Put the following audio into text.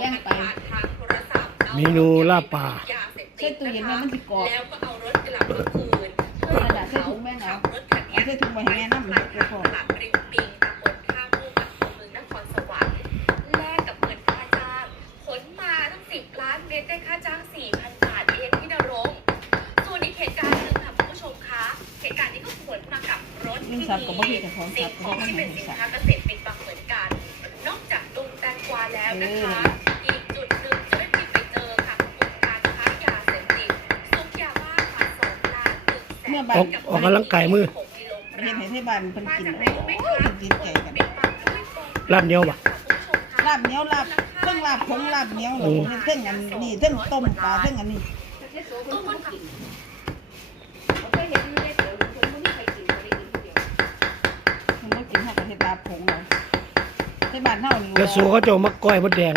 แย่งไปเมนูลาบป่าใช่ตู้เย็นแล้วมันติดกรอบแล้วก็เอารถกลับมาคืนเพื่อให้เขาขับรถคันนี้ ใช่ถุงไว้ให้แม่น้ำ ผ่านทางตลาดริมปิงตำบลท่าม่วงอำเภอเมืองนครสวรรค์แลกกับเงินค่าจ้างขนมาตั้ง10 ล้านเมตรได้ค่าจ้าง 4,000 บาทเองพี่ณรงค์ส่วนอีกเหตุการณ์หนึ่งค่ะคุณผู้ชมคะเหตุการณ์นี้ก็ขนมากับรถที่มีสิ่งของที่เป็นสินค้าเกษตรปิดบังเหมือนกันนอกจากตุงแตงกวาแล้วนะคะอีกจุดหนึ่งเจ้าหน้าที่ไปเจอค่ะกลุ่มการค้ายาเสพติดซุกยาบ้าค่ะ2,100,000 ออกกำลังกายมือ เห็นให้ที่บ้านเพิ่นกินโอ้ยกินใจกัน ลาบเหนียวบ่ ลาบเหนียวลาบเพิ่งลาบผงลาบเหนียวหนูเพิ่งอันนี้เพิ่งต้มปลาเพิ่งอันนี้มันก็กินเท่ากับเห็ดลาบผงเราที่บ้านเท่านี้ กระสูเขาจะเอามาก้อยมดแดง